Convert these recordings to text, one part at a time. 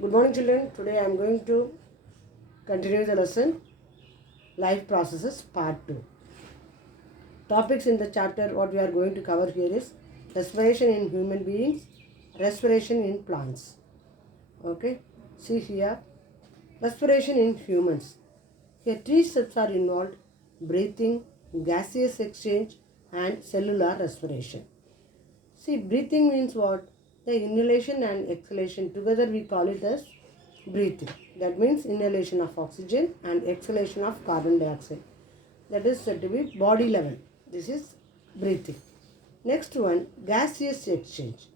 Good morning, children. Today I am going to continue the lesson Life Processes Part 2. Topics in the chapter what we are going to cover here is respiration in human beings, respiration in plants. Okay, see here respiration in humans. Here three steps are involved: breathing, gaseous exchange, and cellular respiration. See, breathing means what? The inhalation and exhalation together we call it as breathing. That means inhalation of oxygen and exhalation of carbon dioxide. That is said to be body level. This is breathing. Next one, gaseous exchange.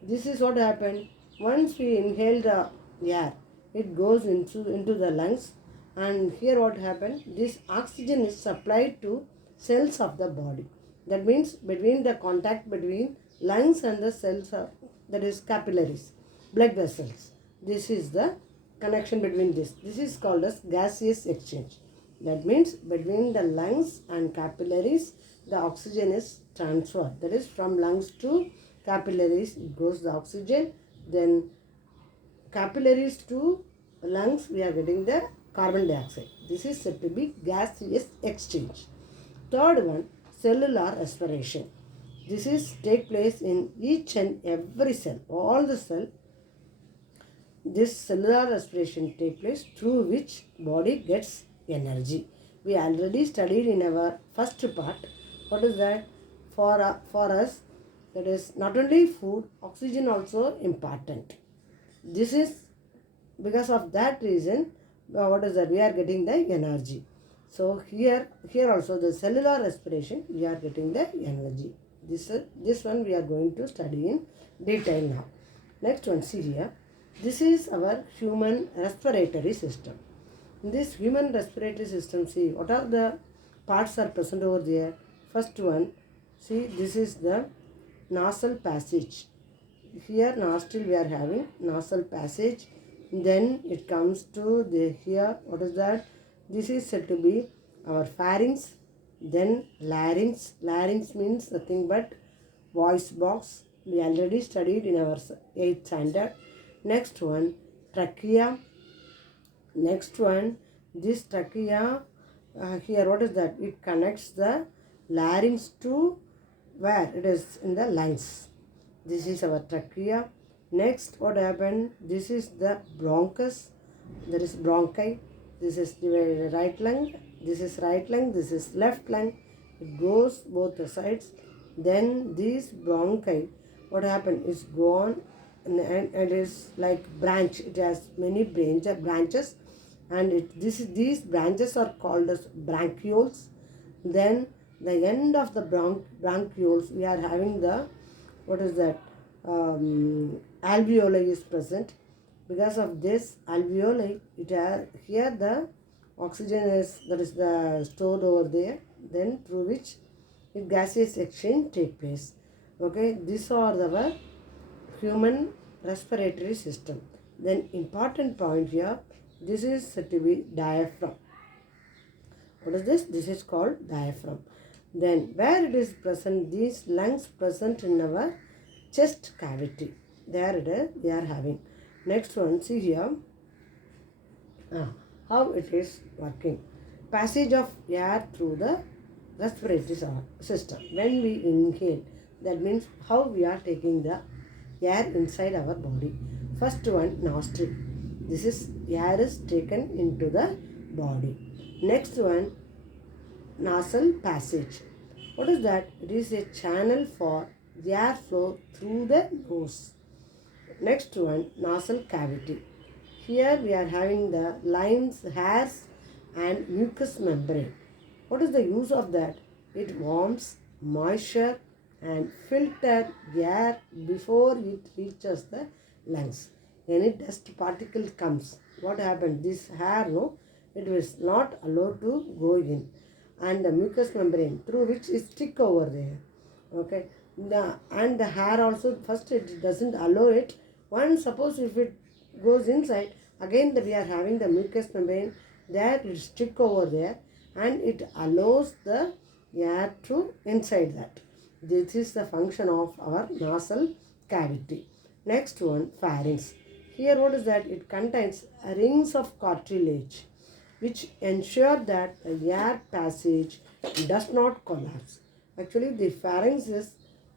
This is what happened once we inhale the air. It goes into the lungs, and here what happened? This oxygen is supplied to cells of the body. That means between the contact between lungs and the cells of, that is capillaries, blood vessels. This is the connection between this. This is called as gaseous exchange. That means between the lungs and capillaries, the oxygen is transferred. That is from lungs to capillaries, it goes the oxygen. Then capillaries to lungs, we are getting the carbon dioxide. This is said to be gaseous exchange. Third one, cellular respiration. This is take place in each and every cell. All the cell, this cellular respiration take place through which body gets energy. We already studied in our first part. What is that? For us, that is not only food, oxygen also important. This is because of that reason, what is that? We are getting the energy. So here also the cellular respiration, we are getting the energy. This one we are going to study in detail now. Next one, see here. This is our human respiratory system. In this human respiratory system, see what are the parts are present over there. First one, see, this is the nasal passage. Here nostril we are having nasal passage. Then it comes to the here. What is that? This is said to be our pharynx. Then larynx. Larynx means nothing but voice box. We already studied in our 8th standard. Next one, trachea. Next one, this trachea, here what is that? It connects the larynx to where? It is in the lungs. This is our trachea. Next, what happened? This is the bronchus. There is bronchi. This is the right lung. This is right lung. This is left lung. It goes both the sides. Then these bronchi, what happened is gone, and it is like branch. It has many branches, and these branches are called as bronchioles. Then the end of the bronchioles, we are having the, what is that? Alveoli is present. Because of this alveoli, here the oxygen is the stored over there. Then through which gaseous exchange take place. Okay, these are our human respiratory system. Then important point here, this is said to be diaphragm. What is this? This is called diaphragm. Then where it is present, these lungs present in our chest cavity. There it is, we are having. Next one, see here how it is working. Passage of air through the respiratory system. When we inhale, that means how we are taking the air inside our body. First one, nostril. This is air is taken into the body. Next one, nasal passage. What is that? It is a channel for air flow through the nose. Next one, nasal cavity. Here we are having the limes, hairs and mucous membrane. What is the use of that? It warms, moisture and filter air before it reaches the lungs. Any dust particle comes, what happened? This hair, it was not allowed to go in, and the mucous membrane through which it stick over there. Okay, and the hair also, first it doesn't allow it. Once suppose if it goes inside, again we are having the mucous membrane, there it stick over there, and it allows the air to inside that. This is the function of our nasal cavity. Next one, pharynx. Here what is that? It contains rings of cartilage which ensure that the air passage does not collapse. Actually, the pharynx is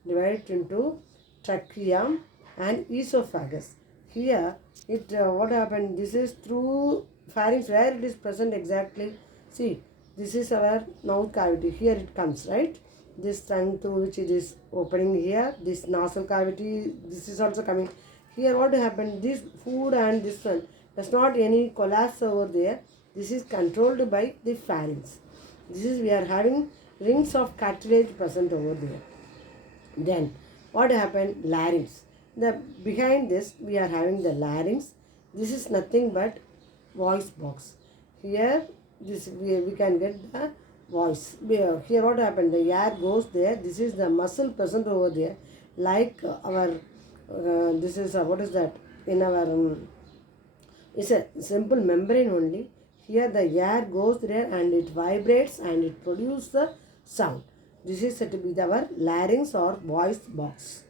divided into trachea and esophagus. Here, what happened? This is through pharynx where it is present exactly. See, this is our mouth cavity. Here it comes, right? This tongue through which it is opening here. This nasal cavity. This is also coming. Here, what happened? This food and this one does not any collapse over there. This is controlled by the pharynx. This is we are having rings of cartilage present over there. Then what happened? Larynx. The behind this we are having the larynx. This is nothing but voice box. Here this we can get the voice. Here what happened? The air goes there. This is the muscle present over there. Like our this is what is that? In our it's a simple membrane only. Here the air goes there and it vibrates and it produces the sound. This is said to be our larynx or voice box.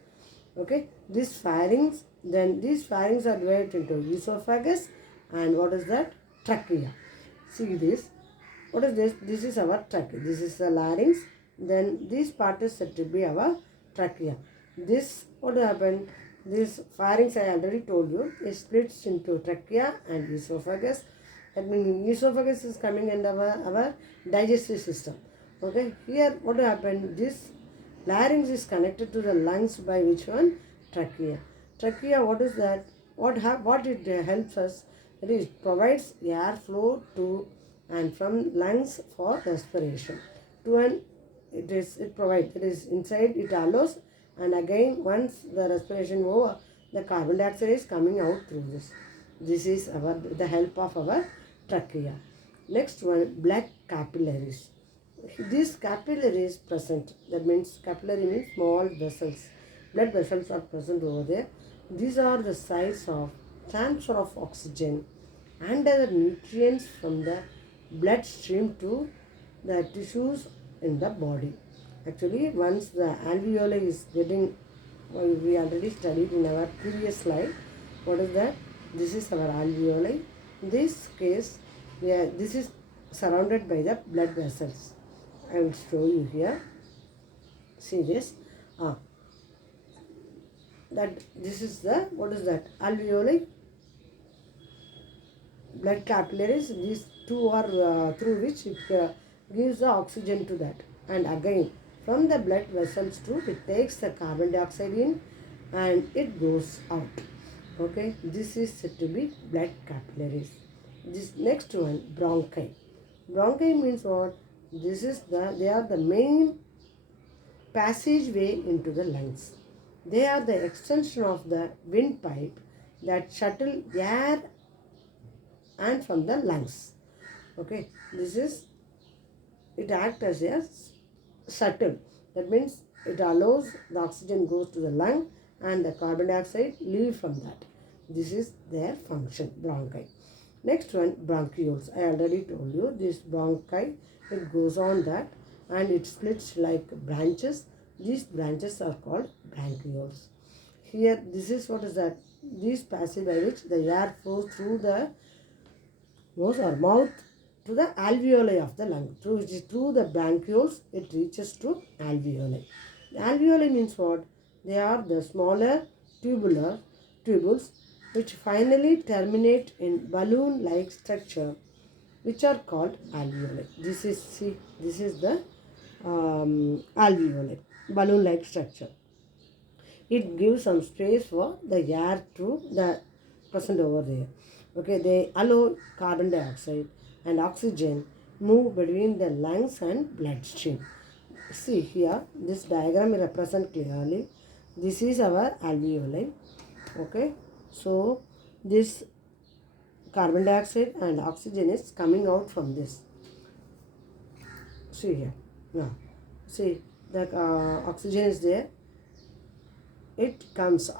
Okay, this pharynx, then these pharynx are divided into esophagus and what is that? Trachea. See this. What is this? This is our trachea. This is the larynx. Then this part is said to be our trachea. This, what happened? This pharynx I already told you is splits into trachea and esophagus. That means esophagus is coming under our digestive system. Okay, here what happened? This larynx is connected to the lungs by which one? Trachea. Trachea, what is that? What it helps us? It provides air flow to and from lungs for respiration. To and it provides. It is inside. It allows, and again once the respiration over, the carbon dioxide is coming out through this. This is the help of our trachea. Next one, blood capillaries. These capillaries present. That means capillary means small vessels. Blood vessels are present over there. These are the sites of transfer of oxygen and other nutrients from the bloodstream to the tissues in the body. Actually, once the alveoli is getting, we already studied in our previous slide. What is that? This is our alveoli. In this case, this is surrounded by the blood vessels. I will show you here. See this. That this is the, what is that? Alveoli, blood capillaries. These two are through which it gives the oxygen to that. And again, from the blood vessels too, it takes the carbon dioxide in and it goes out. Okay, this is said to be blood capillaries. This next one, bronchi. Bronchi means what? They are the main passageway into the lungs. They are the extension of the windpipe that shuttle air and from the lungs. Okay, it acts as a shuttle. That means it allows the oxygen goes to the lung and the carbon dioxide leave from that. This is their function, bronchi. Next one, bronchioles. I already told you this bronchi, it goes on that and it splits like branches. These branches are called bronchioles. Here, this is what is that? This passage by which the air flows through the nose or mouth to the alveoli of the lung. Through the bronchioles, it reaches to alveoli. The alveoli means what? They are the smaller tubules which finally terminate in balloon-like structure, which are called alveoli. This is the alveoli, balloon-like structure. It gives some space for the air to the present over there. Okay, they allow carbon dioxide and oxygen move between the lungs and bloodstream. See here, this diagram represents clearly. This is our alveoli. Okay, so this carbon dioxide and oxygen is coming out from this. See here. Now, see the oxygen is there. It comes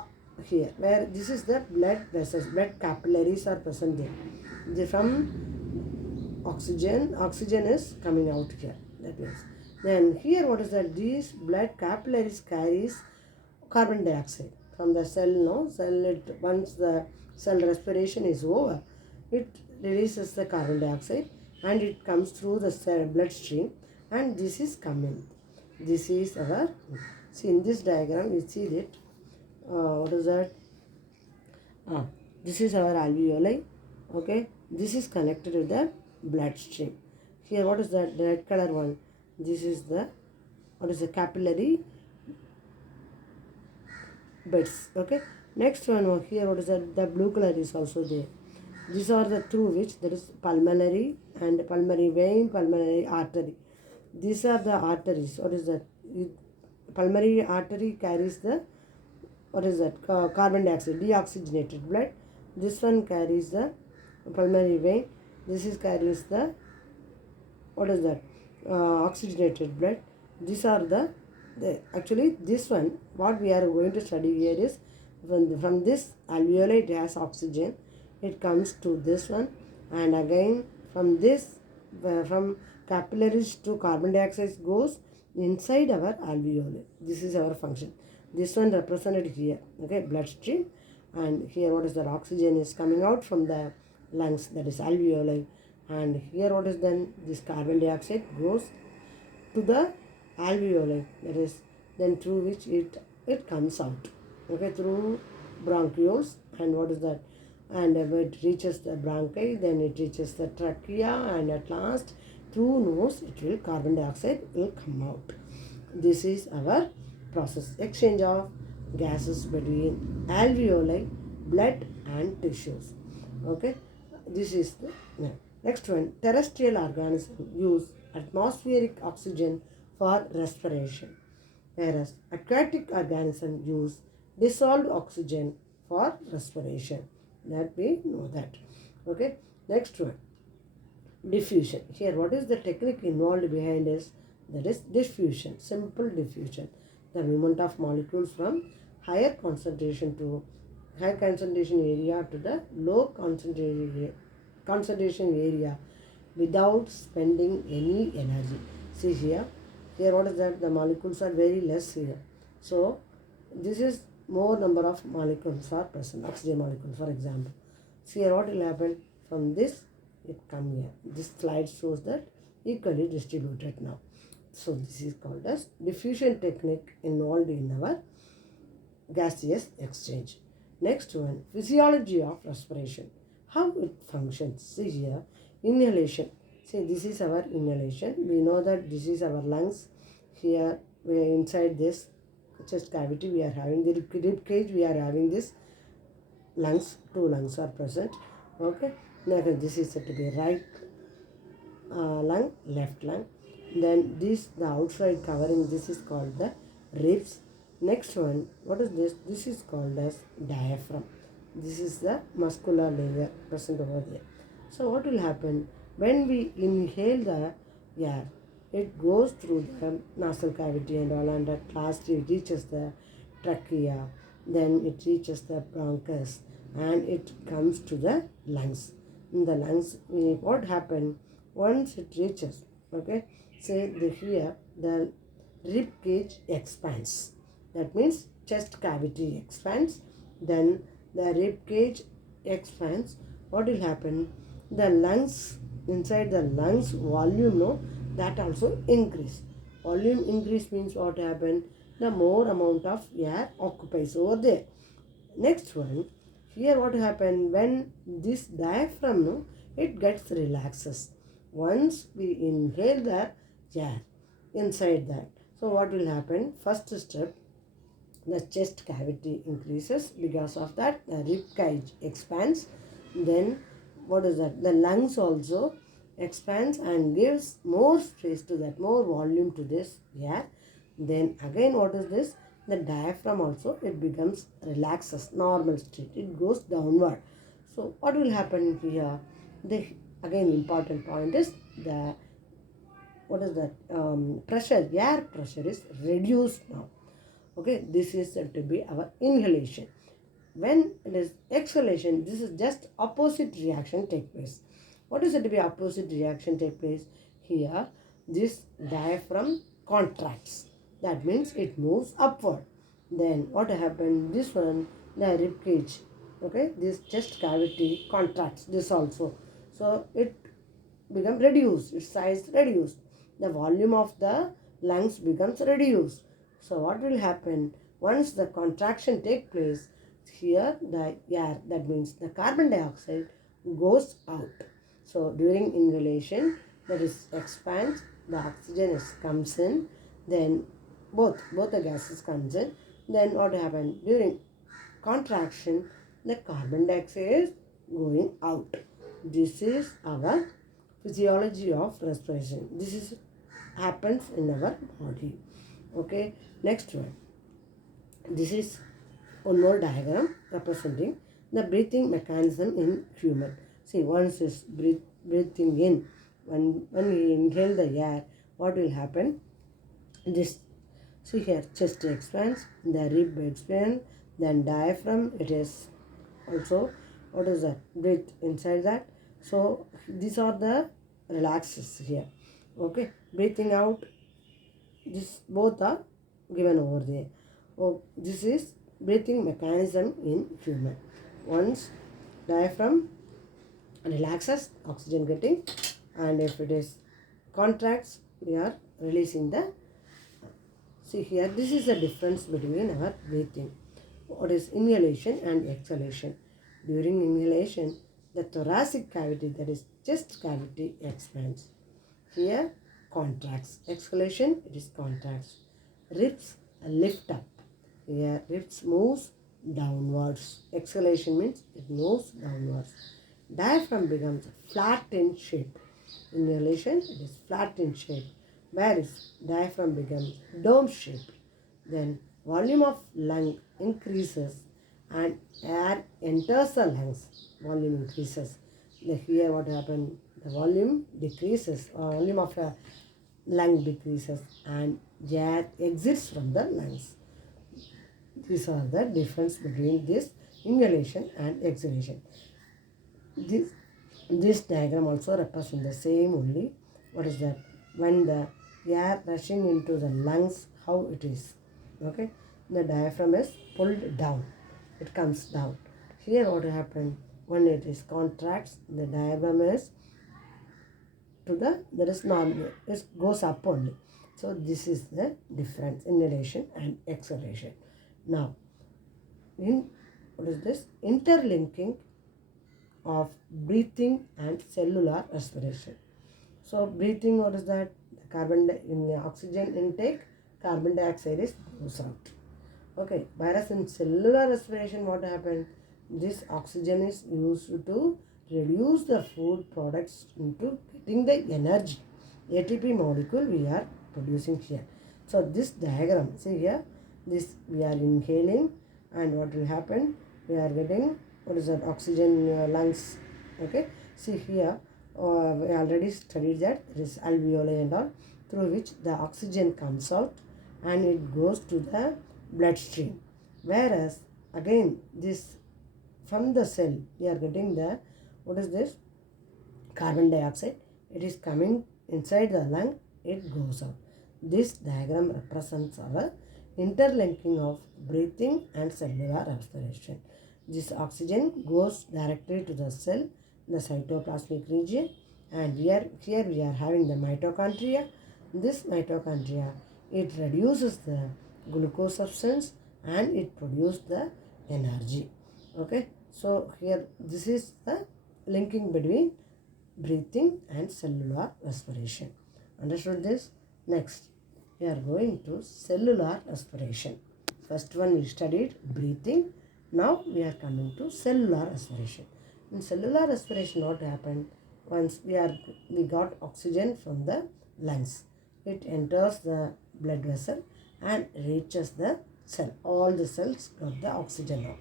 here where this is the blood vessels, blood capillaries are present there. From oxygen is coming out here. That means then here what is that? These blood capillaries carries carbon dioxide from the cell, no? Cell, once the cell respiration is over, it releases the carbon dioxide and it comes through the cell bloodstream, and this is coming. This is our, see in this diagram you see that, what is that? Ah, this is our alveoli, okay? This is connected to the bloodstream. Here, what is that? The red color one. This is the, what is the capillary beds, okay? Next one over here, what is that? The blue color is also there. These are the through which there is pulmonary and pulmonary vein, pulmonary artery. These are the arteries. What is that? Pulmonary artery carries the, what is that? Carbon dioxide, deoxygenated blood. This one carries the pulmonary vein. This is carries the, what is that? Oxygenated blood. These are the actually this one, what we are going to study here is, from this alveoli it has oxygen. It comes to this one, and again from this, from capillaries to carbon dioxide goes inside our alveoli. This is our function. This one represented here, okay, bloodstream, and here what is that? Oxygen is coming out from the lungs, that is alveoli, and here what is then? This carbon dioxide goes to the alveoli, that is then through which it comes out, okay, through bronchioles, and what is that? And it reaches the bronchi, then it reaches the trachea, and at last through nose it will, carbon dioxide will come out. This is our process, exchange of gases between alveoli, blood and tissues, okay. This is the next one. Terrestrial organisms use atmospheric oxygen for respiration, whereas aquatic organisms use dissolved oxygen for respiration. That we know that, okay. Next one, diffusion. Here, what is the technique involved behind this? That is diffusion, simple diffusion. The movement of molecules from higher concentration area to the low concentration area without spending any energy. See here what is that? The molecules are very less here. So this is more number of molecules are present, oxygen molecules for example. See here what will happen? From this it come here. This slide shows that equally distributed now. So this is called as diffusion technique involved in our gaseous exchange. Next one, physiology of respiration. How it functions. See here, inhalation. See, this is our inhalation. We know that this is our lungs. Here, we are inside this chest cavity. We are having the rib cage. We are having this lungs. Two lungs are present. Okay. Now this is said to be right lung, left lung. Then this, the outside covering, this is called the ribs. Next one, what is this? This is called as diaphragm. This is the muscular layer present over there. So what will happen? When we inhale the air, it goes through the nasal cavity and all, and at last it reaches the trachea, then it reaches the bronchus, and it comes to the lungs. In the lungs, what happened? Once it reaches, okay, say here the rib cage expands. That means chest cavity expands, then the rib cage expands. What will happen? The lungs, inside the lungs volume, no, that also increase. Volume increase means what happened? The more amount of air occupies over there. Next one, here what happened? When this diaphragm, no, it gets relaxes. Once we inhale the air inside that. So what will happen? First step, the chest cavity increases. Because of that, the rib cage expands. Then what is that? The lungs also expands and gives more space to that, more volume to this air. Then again, what is this? The diaphragm also, it becomes relaxes, normal state. It goes downward. So what will happen here? The again important point is the, what is that? Pressure, air pressure is reduced now. Okay, this is said to be our inhalation. When it is exhalation, this is just opposite reaction take place. What is it to be opposite reaction take place? Here, this diaphragm contracts. That means it moves upward. Then what happened? This one, the rib cage, okay, this chest cavity contracts. This also, so it become reduced. Its size reduced. The volume of the lungs becomes reduced. So what will happen once the contraction take place? Here the air, that means the carbon dioxide, goes out. So during inhalation, that is expands, the oxygen comes in, then both the gases comes in. Then what happens during contraction? The carbon dioxide is going out. This is our physiology of respiration. This is happens in our body. Okay, next one. This is one more diagram representing the breathing mechanism in human. See, once is breathing in, when we inhale the air, what will happen? This, see here, chest expands, the rib expands, then diaphragm, it is also, what is that? Breathe inside that. So these are the relaxes here. Okay, breathing out, this both are given over there. Oh, this is breathing mechanism in human. Once diaphragm relaxes, oxygen getting, and if it is contracts, we are releasing the. See here, this is the difference between our breathing. What is inhalation and exhalation? During inhalation, the thoracic cavity, that is chest cavity, expands. Here contracts. Exhalation, it is contracts. Ribs lift up. Here ribs moves downwards. Exhalation means it moves downwards. Diaphragm becomes flat in shape. Inhalation, it is flat in shape. Whereas diaphragm becomes dome shaped. Then volume of lung increases and air enters the lungs. Volume increases. Here what happened? The volume decreases, or volume of a lung decreases, and air exits from the lungs. These are the difference between this inhalation and exhalation. This diagram also represents the same only. What is that? When the air rushing into the lungs, how it is. Okay, the diaphragm is pulled down. It comes down. Here what happened? When it is contracts, the diaphragm is to the, that is normal. It goes up only. So this is the difference, inhalation and exhalation. Now, in what is this? Interlinking of breathing and cellular respiration. So breathing, what is that? In the oxygen intake, carbon dioxide goes out. Okay, whereas in cellular respiration, what happened? This oxygen is used to reduce the food products into getting the energy. ATP molecule we are producing here. So this diagram, see here, this we are inhaling, and what will happen? We are getting, what is that? Oxygen in your lungs. Okay, see here, we already studied that there is alveoli and all, through which the oxygen comes out and it goes to the bloodstream. Whereas again this, from the cell we are getting the, what is this? Carbon dioxide. It is coming inside the lung, it goes out. This diagram represents our interlinking of breathing and cellular respiration. This oxygen goes directly to the cell, the cytoplasmic region, and here we are having the mitochondria. This mitochondria, it reduces the glucose substance and it produces the energy. Okay, so here this is the linking between breathing and cellular respiration. Understood this? Next, we are going to cellular respiration. First one we studied breathing. Now we are coming to cellular respiration. In cellular respiration, what happened? Once we got oxygen from the lungs, it enters the blood vessel and reaches the cell. All the cells got the oxygen now.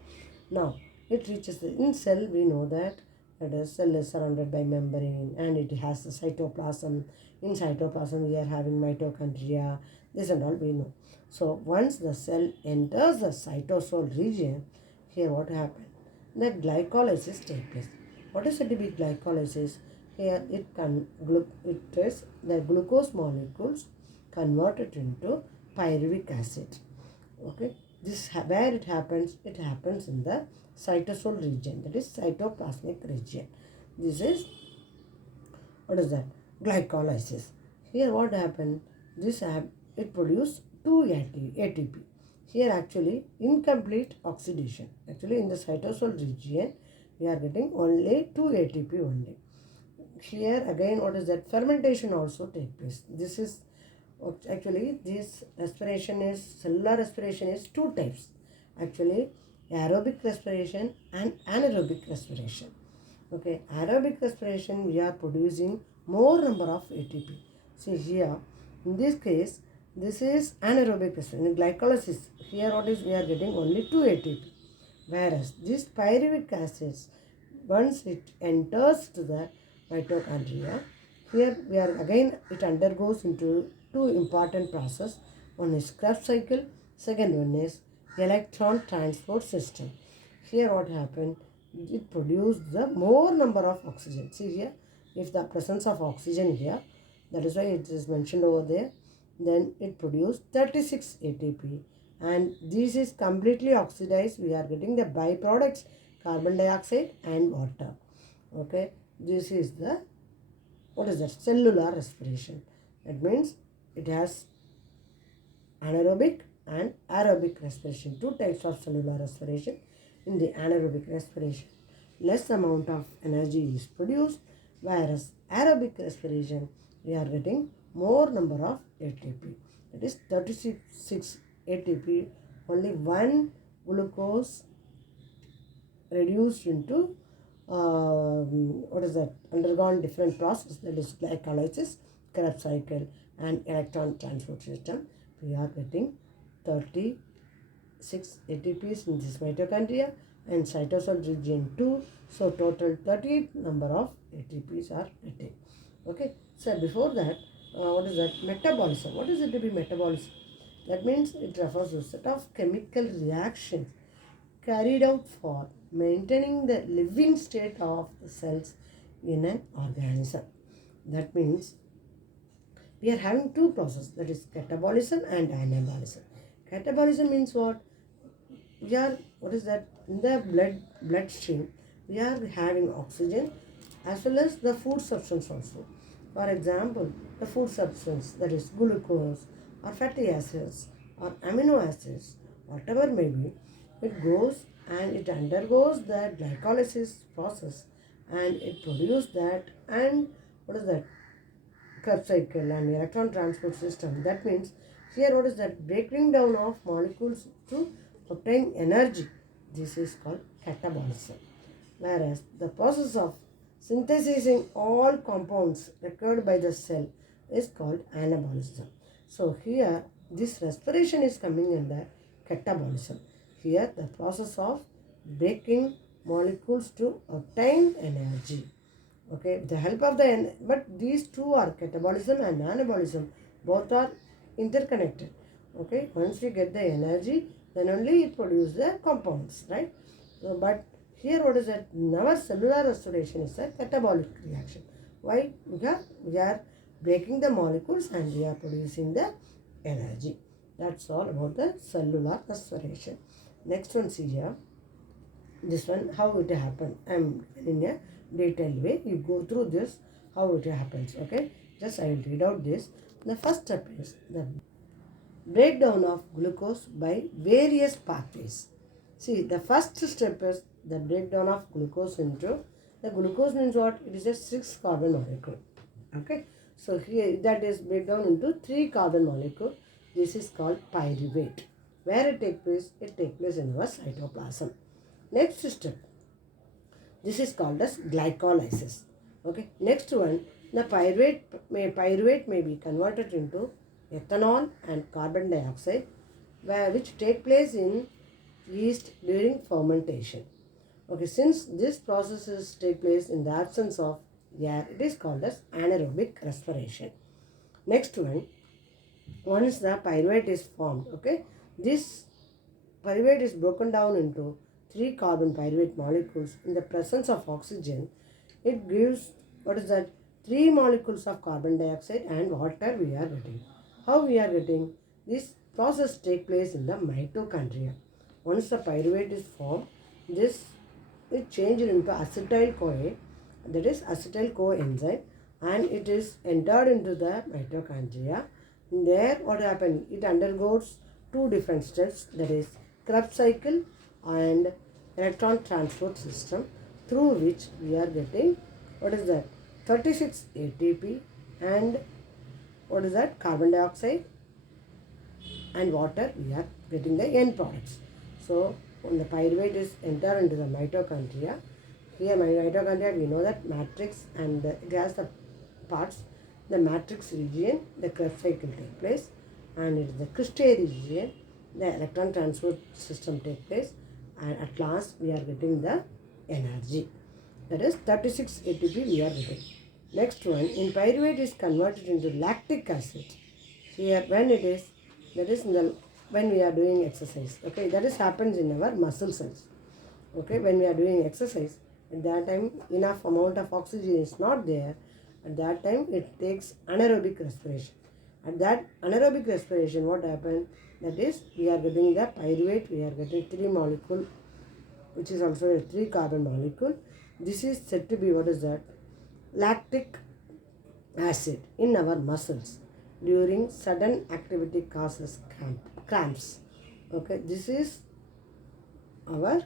Now it reaches the, in cell we know that the cell is surrounded by membrane and it has the cytoplasm. In cytoplasm we are having mitochondria. This and all we know. So once the cell enters the cytosol region, here what happened? The glycolysis takes place. What is said to be glycolysis? Here it is the glucose molecules converted into pyruvic acid. Okay, Where it happens? It happens in the cytosol region, that is cytoplasmic region. This is, what is that? Glycolysis. Here what happened? It produced 2 ATP. Here actually incomplete oxidation. Actually in the cytosol region we are getting only 2 ATP only. Here again what is that? Fermentation also take place. This is actually this respiration is cellular respiration is two types. Actually aerobic respiration and anaerobic respiration. Okay, aerobic respiration we are producing more number of ATP. See here, in this case, this is anaerobic respiration. In glycolysis, here what is we are getting only 2 ATP. Whereas this pyruvic acid, once it enters to the mitochondria, here we are again it undergoes into two important process. One is Krebs cycle, second one is electron transport system. Here what happened? It produced the more number of oxygen. See here, if the presence of oxygen here, that is why it is mentioned over there, then it produced 36 ATP, and this is completely oxidized. We are getting the byproducts carbon dioxide and water. Okay, this is the, what is that? Cellular respiration. That means it has anaerobic and aerobic respiration, two types of cellular respiration. In the anaerobic respiration, less amount of energy is produced, whereas aerobic respiration we are getting more number of ATP. That is 36 ATP, only one glucose reduced into what is that? Undergone different process, that is glycolysis, Krebs cycle and electron transport system. We are getting 36 ATPs in this mitochondria and cytosol region 2. So total 30 number of ATPs are getting. Okay. So before that, what is that? Metabolism. What is it to be metabolism? That means it refers to a set of chemical reactions carried out for maintaining the living state of the cells in an organism. That means we are having two processes, that is catabolism and anabolism. Catabolism means what? We are, what is that? In the bloodstream, we are having oxygen as well as the food substance also. For example, the food substance, that is glucose or fatty acids or amino acids, whatever may be, it goes and it undergoes the glycolysis process and it produces that, and what is that? Krebs cycle and electron transport system. That means here what is that? Breaking down of molecules to obtain energy. This is called catabolism. Whereas the process of synthesizing all compounds required by the cell is called anabolism. So here this respiration is coming under catabolism. Here the process of breaking molecules to obtain energy. Okay, with the help of but these two are catabolism and anabolism, both are interconnected. Okay, once we get the energy, then only it produces the compounds, right? So, but here what is that? Our cellular respiration is a catabolic reaction. Why? We are breaking the molecules and we are producing the energy. That's all about the cellular respiration. Next one, see here. This one, how it happened. I am in a detailed way. You go through this, how it happens. Okay, just I will read out this. The first step is the breakdown of glucose by various pathways. See, the first step is the breakdown of glucose into, the glucose means what? It is a 6 carbon molecule. Okay, so here that is breakdown into 3 carbon molecule. This is called pyruvate. Where it takes place? It takes place in our cytoplasm. Next step, this is called as glycolysis. Okay, next one, the pyruvate may be converted into ethanol and carbon dioxide, which take place in yeast during fermentation. Okay, since this processes take place in the absence of air, it is called as anaerobic respiration. Next one, once the pyruvate is formed, okay, this pyruvate is broken down into 3 carbon pyruvate molecules in the presence of oxygen. It gives, what is that? 3 molecules of carbon dioxide and water we are getting. How we are getting? This process take place in the mitochondria. Once the pyruvate is formed, this is changed into acetyl-CoA, that is acetyl coenzyme, and it is entered into the mitochondria. There what happens? It undergoes two different steps, that is Krebs cycle and electron transport system, through which we are getting what is that 36 ATP and what is that carbon dioxide and water. We are getting the end products. So when the pyruvate is enter into the mitochondria, here mitochondria we know that matrix and it has the parts. The matrix region, the Krebs cycle take place, and it is the cristae region, the electron transport system take place, and at last we are getting the energy, that is 36 ATP we are getting. Next one, in pyruvate is converted into lactic acid. Here when it is, that is in the, when we are doing exercise, okay, that is happens in our muscle cells. Okay, when we are doing exercise, at that time enough amount of oxygen is not there. At that time it takes anaerobic respiration. At that anaerobic respiration, what happens? That is, we are getting the pyruvate, we are getting 3 molecule, which is also a 3 carbon molecule. This is said to be what is that? Lactic acid in our muscles during sudden activity causes cramps. Okay, this is our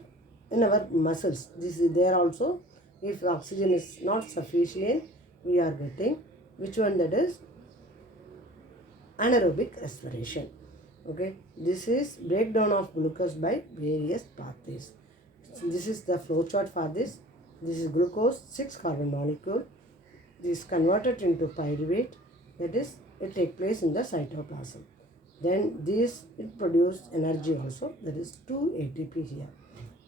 in our muscles. This is there also. If oxygen is not sufficient, we are getting which one? That is anaerobic respiration. Okay, this is breakdown of glucose by various pathways. So this is the flow chart for this. This is glucose, 6 carbon molecule. This is converted into pyruvate, that is it take place in the cytoplasm. Then this it produce energy also, that is 2 ATP here.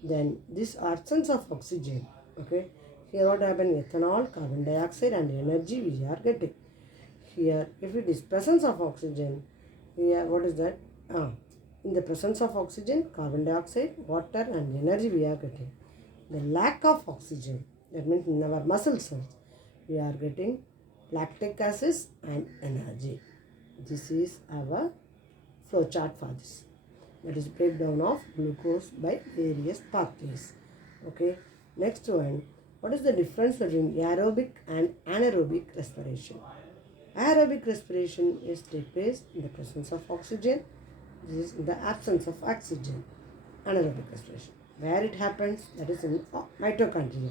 Then this absence of oxygen, okay, here what happened? Ethanol, carbon dioxide and energy we are getting. Here if it is presence of oxygen, here what is that? In the presence of oxygen, carbon dioxide, water and energy we are getting. The lack of oxygen, that means in our muscle cells, we are getting lactic acid and energy. This is our flow chart for this. That is breakdown of glucose by various pathways. Okay. Next one, what is the difference between aerobic and anaerobic respiration? Aerobic respiration is take place in the presence of oxygen. This is in the absence of oxygen. Anaerobic respiration. Where it happens? That is in mitochondria.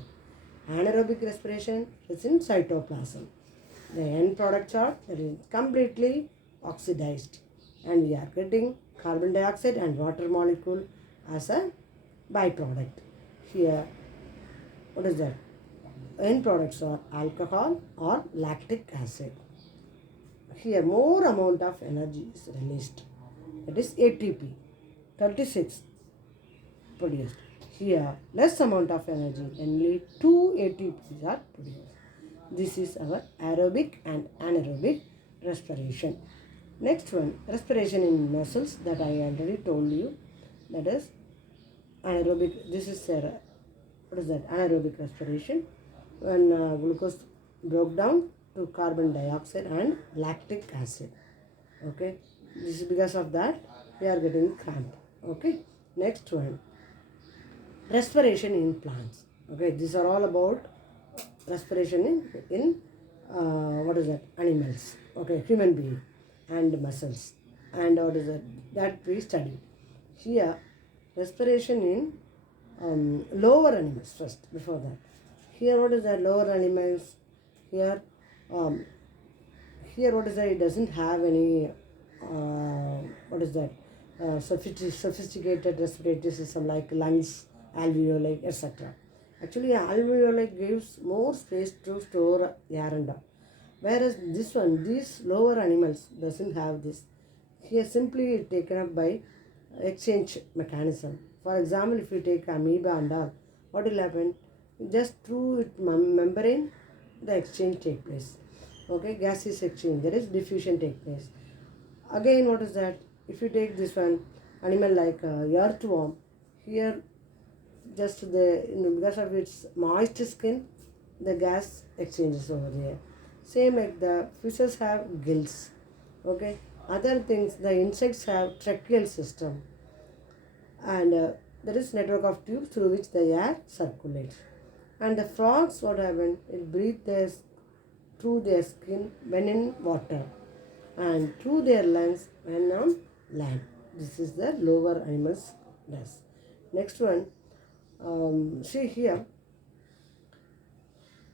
Anaerobic respiration is in cytoplasm. The end products are that is completely oxidized, and we are getting carbon dioxide and water molecule as a byproduct. Here, what is that? End products are alcohol or lactic acid. Here more amount of energy is released. That is ATP, 36 produced. Here less amount of energy, only 2 ATPs are produced. This is our aerobic and anaerobic respiration. Next one, respiration in muscles, that I already told you. That is anaerobic. This is what is that? Anaerobic respiration. When glucose broke down to carbon dioxide and lactic acid. Okay. This is because of that we are getting cramp. Okay. Next one, respiration in plants. Okay. These are all about respiration in what is that? Animals. Okay. Human being and muscles. And what is that we studied. Here, respiration in lower animals first, before that. Here, what is that? Lower animals. Here, here what is that? It doesn't have any, what is that? Sophisticated respiratory system like lungs, alveoli, etc. Actually, alveoli gives more space to store air and all. Whereas this one, these lower animals doesn't have this. Here simply taken up by exchange mechanism. For example, if you take amoeba and all, what will happen? Just through its membrane, the exchange take place. Okay, gaseous exchange, there is diffusion take place. Again, what is that? If you take this one, animal like earthworm, here just because of its moist skin, the gas exchanges over there. Same like the fishes have gills. Okay, Other things, the insects have tracheal system, and there is network of tubes through which the air circulates. And the frogs, what happen? It breathe through their skin when in water, and through their lungs when on land. This is the lower animals does. Next one, see here.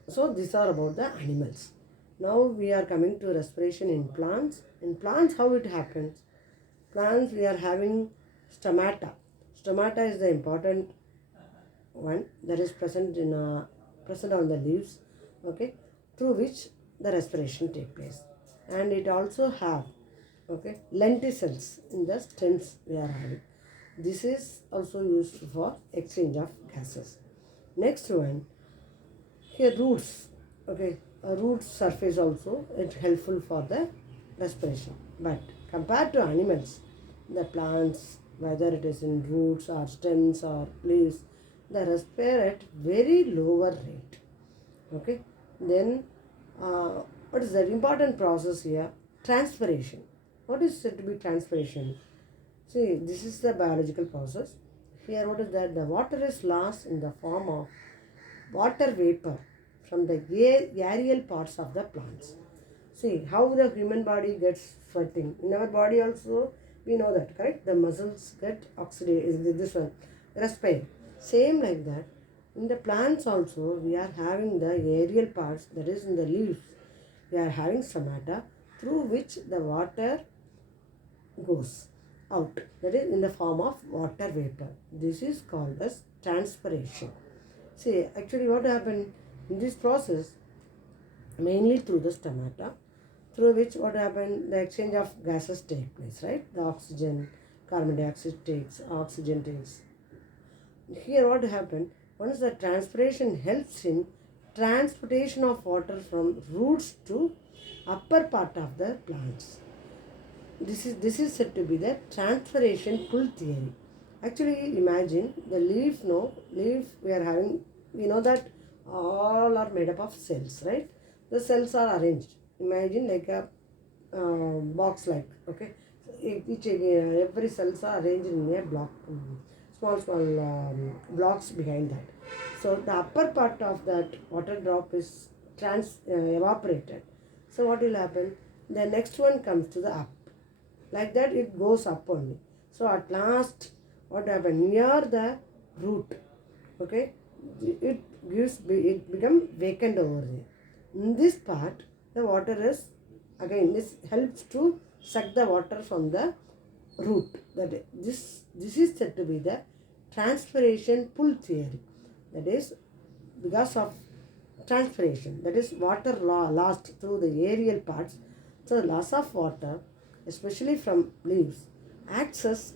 So these are about the animals. Now we are coming to respiration in plants. In plants, how it happens? Plants, we are having stomata. Stomata is the important one that is present on the leaves, okay, through which the respiration take place. And it also have, okay, lenticels in the stems we are having. This is also used for exchange of gases. Next one, here roots, okay, a root surface also it's helpful for the respiration. But compared to animals, the plants, whether it is in roots or stems or leaves, they respire at very lower rate. Okay, then what is the important process here? Transpiration. What is said to be transpiration? See, this is the biological process. Here, what is that? The water is lost in the form of water vapor from the aerial parts of the plants. See how the human body gets sweating. In our body also, we know that, correct? The muscles get oxidated. This one, respire. Same like that. In the plants also, we are having the aerial parts, that is in the leaves. We are having stomata through which the water goes out. That is in the form of water vapor. This is called as transpiration. See, actually what happened in this process, mainly through the stomata, through which what happened, the exchange of gases take place, right? The oxygen, carbon dioxide takes, oxygen takes. Here what happened, once the transpiration helps in transportation of water from roots to upper part of the plants. This is said to be the transpiration pull theory. Actually, imagine the leaf. No leaf. We are having. We know that all are made up of cells, right? The cells are arranged. Imagine like a box, like, okay. Each every cells are arranged in a block, small blocks behind that. So the upper part of that water drop is evaporated. So what will happen? The next one comes to the up. Like that it goes up only. So at last what happened? Near the root, okay, it become vacant over there. In this part, the water is, again, this helps to suck the water from the root. That this is said to be the transpiration pull theory. That is because of transpiration, that is water lost through the aerial parts. So loss of water, especially from leaves, acts as